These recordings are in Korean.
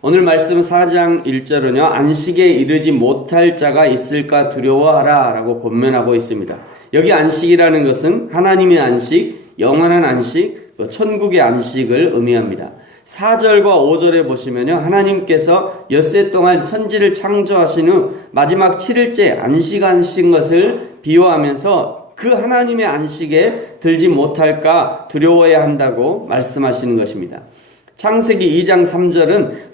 오늘 말씀 4장 1절은요. 안식에 이르지 못할 자가 있을까 두려워하라 라고 권면하고 있습니다. 여기 안식이라는 것은 하나님의 안식, 영원한 안식, 천국의 안식을 의미합니다. 4절과 5절에 보시면요. 하나님께서 엿새 동안 천지를 창조하신 후 마지막 7일째 안식하신 것을 비유하면서 그 하나님의 안식에 들지 못할까 두려워해야 한다고 말씀하시는 것입니다. 창세기 2장 3절은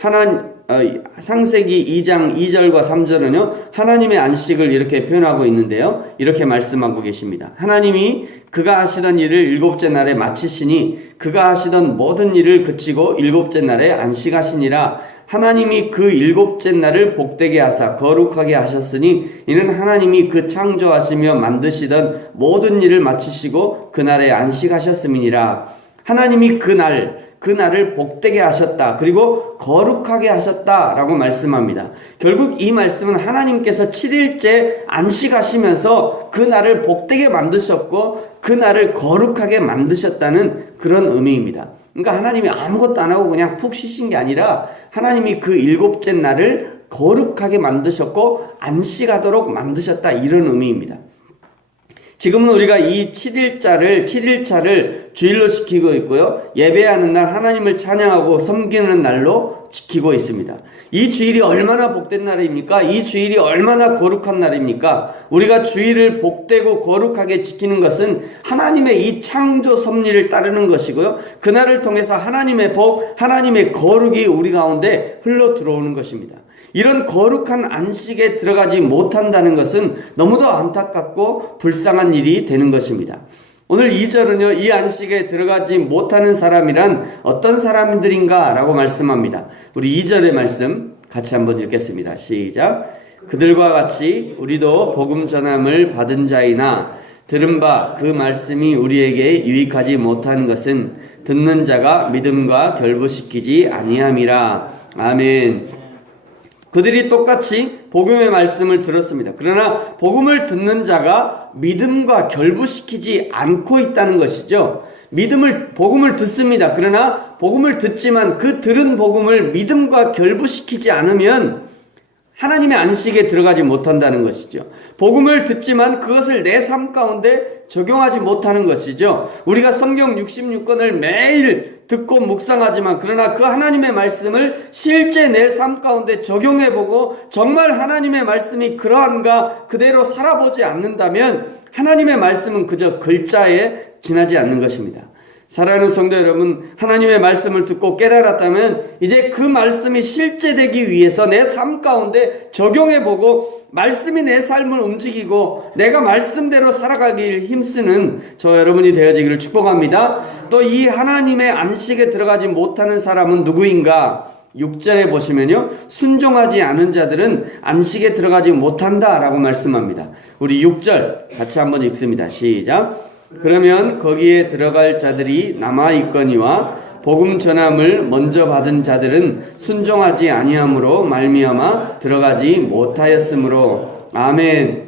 창세기 2장 2절과 3절은요. 하나님의 안식을 이렇게 표현하고 있는데요. 이렇게 말씀하고 계십니다. 하나님이 그가 하시던 일을 일곱째 날에 마치시니 그가 하시던 모든 일을 그치고 일곱째 날에 안식하시니라. 하나님이 그 일곱째 날을 복되게 하사 거룩하게 하셨으니 이는 하나님이 그 창조하시며 만드시던 모든 일을 마치시고 그날에 안식하셨음이니라. 하나님이 그날을 복되게 하셨다. 그리고 거룩하게 하셨다라고 말씀합니다. 결국 이 말씀은 하나님께서 7일째 안식하시면서 그날을 복되게 만드셨고 그날을 거룩하게 만드셨다는 그런 의미입니다. 그러니까 하나님이 아무것도 안 하고 그냥 푹 쉬신 게 아니라 하나님이 그 일곱째 날을 거룩하게 만드셨고 안식하도록 만드셨다, 이런 의미입니다. 지금은 우리가 이 7일차를 주일로 지키고 있고요. 예배하는 날, 하나님을 찬양하고 섬기는 날로 지키고 있습니다. 이 주일이 얼마나 복된 날입니까? 이 주일이 얼마나 거룩한 날입니까? 우리가 주일을 복되고 거룩하게 지키는 것은 하나님의 이 창조 섭리를 따르는 것이고요. 그날을 통해서 하나님의 복, 하나님의 거룩이 우리 가운데 흘러 들어오는 것입니다. 이런 거룩한 안식에 들어가지 못한다는 것은 너무도 안타깝고 불쌍한 일이 되는 것입니다. 오늘 2절은요. 이 안식에 들어가지 못하는 사람이란 어떤 사람들인가 라고 말씀합니다. 우리 2절의 말씀 같이 한번 읽겠습니다. 시작. 그들과 같이 우리도 복음 전함을 받은 자이나 들은 바 그 말씀이 우리에게 유익하지 못하는 것은 듣는 자가 믿음과 결부시키지 아니함이라. 아멘. 그들이 똑같이 복음의 말씀을 들었습니다. 그러나 복음을 듣는 자가 믿음과 결부시키지 않고 있다는 것이죠. 복음을 듣습니다. 그러나 복음을 듣지만 그 들은 복음을 믿음과 결부시키지 않으면 하나님의 안식에 들어가지 못한다는 것이죠. 복음을 듣지만 그것을 내 삶 가운데 적용하지 못하는 것이죠. 우리가 성경 66권을 매일 듣고 묵상하지만 그러나 그 하나님의 말씀을 실제 내 삶 가운데 적용해보고 정말 하나님의 말씀이 그러한가 그대로 살아보지 않는다면 하나님의 말씀은 그저 글자에 지나지 않는 것입니다. 사랑하는 성도 여러분, 하나님의 말씀을 듣고 깨달았다면 이제 그 말씀이 실제되기 위해서 내 삶 가운데 적용해보고 말씀이 내 삶을 움직이고 내가 말씀대로 살아가길 힘쓰는 저 여러분이 되어지기를 축복합니다. 또 이 하나님의 안식에 들어가지 못하는 사람은 누구인가? 6절에 보시면요. 순종하지 않은 자들은 안식에 들어가지 못한다 라고 말씀합니다. 우리 6절 같이 한번 읽습니다. 시작. 그러면 거기에 들어갈 자들이 남아있거니와 복음 전함을 먼저 받은 자들은 순종하지 아니함으로 말미암아 들어가지 못하였으므로. 아멘.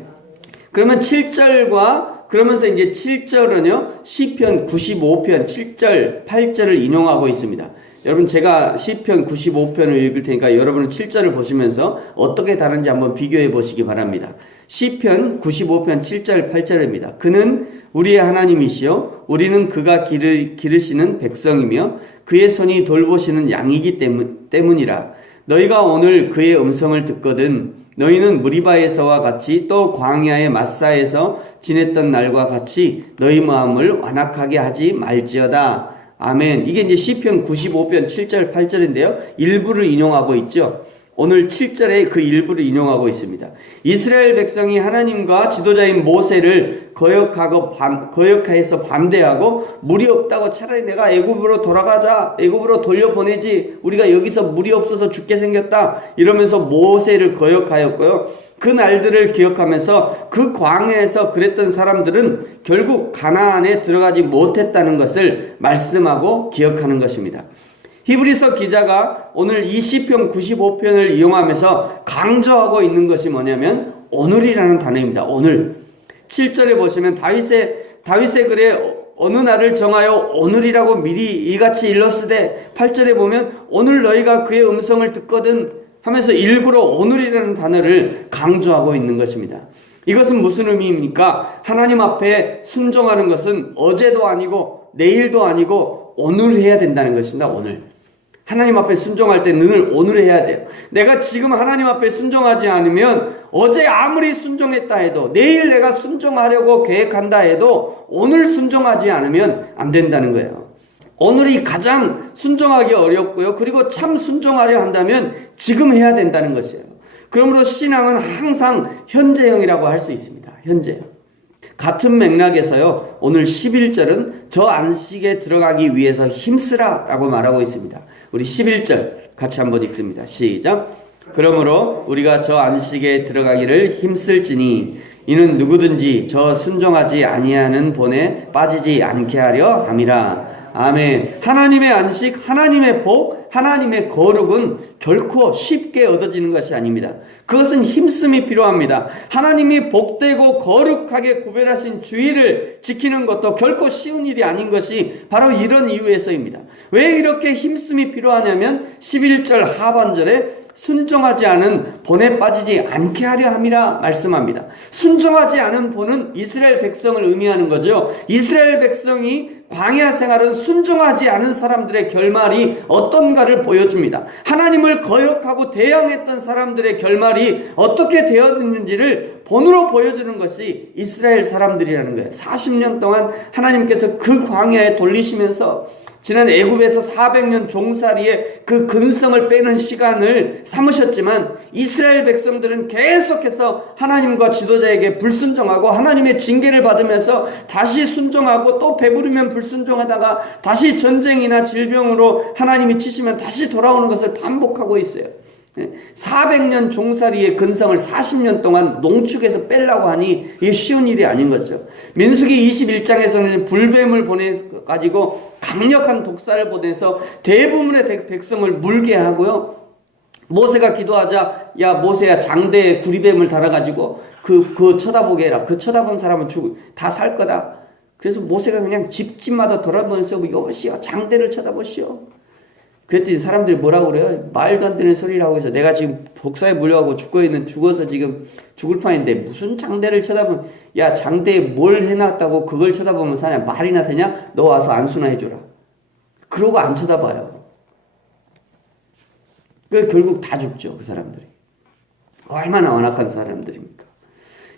그러면 7절과 그러면서 이제 7절은요. 시편 95편 7절 8절을 인용하고 있습니다. 여러분, 제가 시편 95편을 읽을 테니까 여러분은 7절을 보시면서 어떻게 다른지 한번 비교해 보시기 바랍니다. 시편 95편 7절 8절입니다. 그는 우리의 하나님이시요 우리는 그가 기르시는 백성이며 그의 손이 돌보시는 양이기 때문이라. 너희가 오늘 그의 음성을 듣거든 너희는 무리바에서와 같이 또 광야의 마사에서 지냈던 날과 같이 너희 마음을 완악하게 하지 말지어다. 아멘. 이게 이제 시편 95편 7절 8절인데요. 일부를 인용하고 있죠. 오늘 7절에 그 일부를 인용하고 있습니다. 이스라엘 백성이 하나님과 지도자인 모세를 거역해서 반대하고 물이 없다고 차라리 내가 애굽으로 돌아가자, 애굽으로 돌려보내지, 우리가 여기서 물이 없어서 죽게 생겼다 이러면서 모세를 거역하였고요. 그 날들을 기억하면서 그 광야에서 그랬던 사람들은 결국 가나안에 들어가지 못했다는 것을 말씀하고 기억하는 것입니다. 히브리서 기자가 오늘 이 시편 95편을 이용하면서 강조하고 있는 것이 뭐냐면 오늘이라는 단어입니다. 오늘. 7절에 보시면 다윗의 글에 어느 날을 정하여 오늘이라고 미리 이같이 일렀으되 8절에 보면 오늘 너희가 그의 음성을 듣거든 하면서 일부러 오늘이라는 단어를 강조하고 있는 것입니다. 이것은 무슨 의미입니까? 하나님 앞에 순종하는 것은 어제도 아니고 내일도 아니고 오늘 해야 된다는 것입니다. 오늘. 하나님 앞에 순종할 때 늘 오늘 해야 돼요. 내가 지금 하나님 앞에 순종하지 않으면 어제 아무리 순종했다 해도 내일 내가 순종하려고 계획한다 해도 오늘 순종하지 않으면 안 된다는 거예요. 오늘이 가장 순종하기 어렵고요. 그리고 참 순종하려 한다면 지금 해야 된다는 것이에요. 그러므로 신앙은 항상 현재형이라고 할 수 있습니다. 현재형. 같은 맥락에서요. 오늘 11절은 저 안식에 들어가기 위해서 힘쓰라 라고 말하고 있습니다. 우리 11절 같이 한번 읽습니다. 시작. 그러므로 우리가 저 안식에 들어가기를 힘쓸지니 이는 누구든지 저 순종하지 아니하는 본에 빠지지 않게 하려 함이라. 아멘. 하나님의 안식, 하나님의 복, 하나님의 거룩은 결코 쉽게 얻어지는 것이 아닙니다. 그것은 힘씀이 필요합니다. 하나님이 복되고 거룩하게 구별하신 주의를 지키는 것도 결코 쉬운 일이 아닌 것이 바로 이런 이유에서입니다. 왜 이렇게 힘씀이 필요하냐면 11절 하반절에 순종하지 않은 본에 빠지지 않게 하려 함이라 말씀합니다. 순종하지 않은 본은 이스라엘 백성을 의미하는 거죠. 이스라엘 백성이 광야 생활은 순종하지 않은 사람들의 결말이 어떤가를 보여줍니다. 하나님을 거역하고 대항했던 사람들의 결말이 어떻게 되었는지를 본으로 보여주는 것이 이스라엘 사람들이라는 거예요. 40년 동안 하나님께서 그 광야에 돌리시면서 지난 애굽에서 400년 종살이의 그 근성을 빼는 시간을 삼으셨지만 이스라엘 백성들은 계속해서 하나님과 지도자에게 불순종하고 하나님의 징계를 받으면서 다시 순종하고 또 배부르면 불순종하다가 다시 전쟁이나 질병으로 하나님이 치시면 다시 돌아오는 것을 반복하고 있어요. 400년 종살이의 근성을 40년 동안 농축해서 빼려고 하니 이게 쉬운 일이 아닌 거죠. 민수기 21장에서는 불뱀을 보내가지고 강력한 독사를 보내서 대부분의 백성을 물게 하고요. 모세가 기도하자 야 모세야 장대에 구리뱀을 달아가지고 그 쳐다보게 해라. 그 쳐다본 사람은 다 살 거다. 그래서 모세가 그냥 집집마다 돌아보면서 여시여 장대를 쳐다보시오. 그랬더니 사람들이 뭐라고 그래요? 말도 안 되는 소리라고 해서 내가 지금 복사에 물려가고 죽어서 지금 죽을 판인데 무슨 장대를 쳐다보면 야 장대에 뭘 해놨다고 그걸 쳐다보면 사냐? 말이나 되냐? 너 와서 안수나 해줘라. 그러고 안 쳐다봐요. 그 결국 다 죽죠. 그 사람들이. 얼마나 완악한 사람들입니까?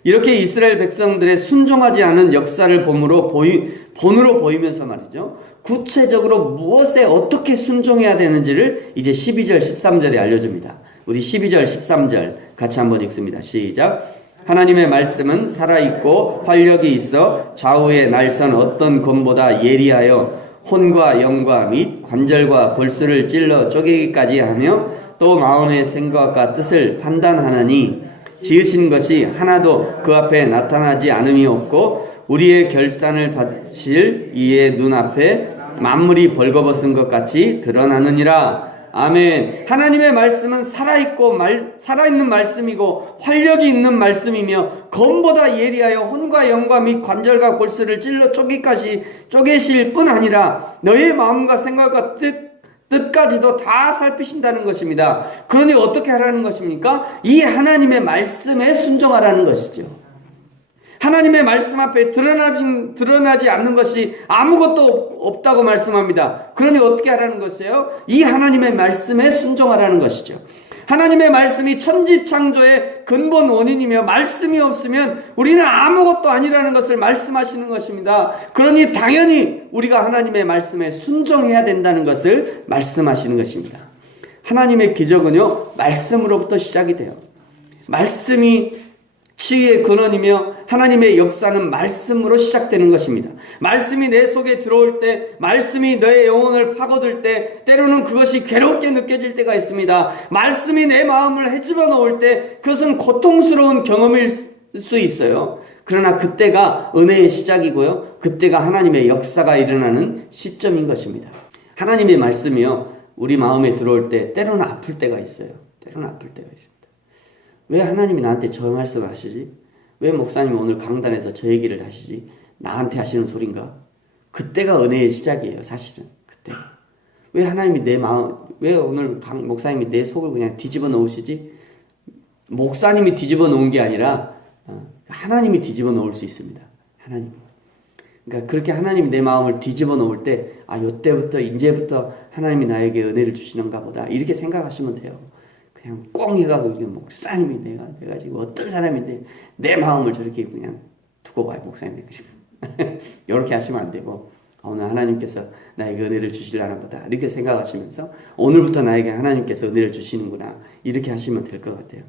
이렇게 이스라엘 백성들의 순종하지 않은 역사를 본으로 보이면서 말이죠. 구체적으로 무엇에 어떻게 순종해야 되는지를 이제 12절 13절에 알려줍니다. 우리 12절 13절 같이 한번 읽습니다. 시작. 하나님의 말씀은 살아있고 활력이 있어 좌우에 날선 어떤 검보다 예리하여 혼과 영과 및 관절과 골수를 찔러 쪼개기까지 하며 또 마음의 생각과 뜻을 판단하나니 지으신 것이 하나도 그 앞에 나타나지 않음이 없고 우리의 결산을 받으실 이의 눈앞에 만물이 벌거벗은 것 같이 드러나느니라. 아멘. 하나님의 말씀은 살아있는 말씀이고 활력이 있는 말씀이며 검보다 예리하여 혼과 영과 및 관절과 골수를 찔러 쪼개실 뿐 아니라 너의 마음과 생각과 뜻까지도 다 살피신다는 것입니다. 그러니 어떻게 하라는 것입니까? 이 하나님의 말씀에 순종하라는 것이죠. 하나님의 말씀 앞에 드러나지 않는 것이 아무것도 없다고 말씀합니다. 그러니 어떻게 하라는 것이에요? 이 하나님의 말씀에 순종하라는 것이죠. 하나님의 말씀이 천지창조의 근본 원인이며 말씀이 없으면 우리는 아무것도 아니라는 것을 말씀하시는 것입니다. 그러니 당연히 우리가 하나님의 말씀에 순종해야 된다는 것을 말씀하시는 것입니다. 하나님의 기적은요, 말씀으로부터 시작이 돼요. 말씀이 치유의 근원이며 하나님의 역사는 말씀으로 시작되는 것입니다. 말씀이 내 속에 들어올 때, 말씀이 너의 영혼을 파고들 때, 때로는 그것이 괴롭게 느껴질 때가 있습니다. 말씀이 내 마음을 헤집어 놓을 때 그것은 고통스러운 경험일 수 있어요. 그러나 그때가 은혜의 시작이고요, 그때가 하나님의 역사가 일어나는 시점인 것입니다. 하나님의 말씀이요, 우리 마음에 들어올 때 때로는 아플 때가 있어요. 때로는 아플 때가 있습니다. 왜 하나님이 나한테 저 말씀을 하시지? 왜 목사님이 오늘 강단에서 저 얘기를 하시지? 나한테 하시는 소린가? 그때가 은혜의 시작이에요, 사실은. 그때. 왜 하나님이 내 마음, 왜 오늘 강 목사님이 내 속을 그냥 뒤집어 놓으시지? 목사님이 뒤집어 놓은 게 아니라 하나님이 뒤집어 놓을 수 있습니다. 하나님이. 그러니까 그렇게 하나님이 내 마음을 뒤집어 놓을 때, 이때부터, 이제부터 하나님이 나에게 은혜를 주시는가 보다. 이렇게 생각하시면 돼요. 그냥 꽁 해가고, 목사님이 내가 지금 어떤 사람인데, 내 마음을 저렇게 그냥 두고 봐요, 목사님이. 이렇게 하시면 안 되고, 오늘 하나님께서 나에게 은혜를 주시려나 보다. 이렇게 생각하시면서, 오늘부터 나에게 하나님께서 은혜를 주시는구나. 이렇게 하시면 될 것 같아요.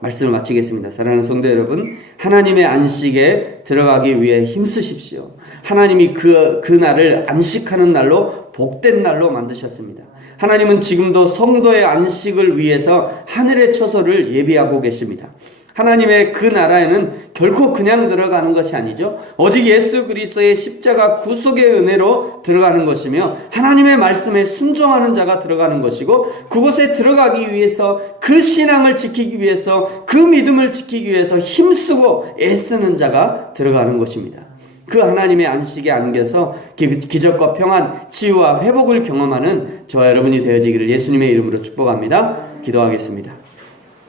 말씀을 마치겠습니다. 사랑하는 성도 여러분, 하나님의 안식에 들어가기 위해 힘쓰십시오. 하나님이 그 날을 안식하는 날로 복된 날로 만드셨습니다. 하나님은 지금도 성도의 안식을 위해서 하늘의 처소를 예비하고 계십니다. 하나님의 그 나라에는 결코 그냥 들어가는 것이 아니죠. 오직 예수 그리스도의 십자가 구속의 은혜로 들어가는 것이며 하나님의 말씀에 순종하는 자가 들어가는 것이고 그곳에 들어가기 위해서 그 신앙을 지키기 위해서 그 믿음을 지키기 위해서 힘쓰고 애쓰는 자가 들어가는 것입니다. 그 하나님의 안식에 안겨서 기적과 평안, 치유와 회복을 경험하는 저와 여러분이 되어지기를 예수님의 이름으로 축복합니다. 기도하겠습니다.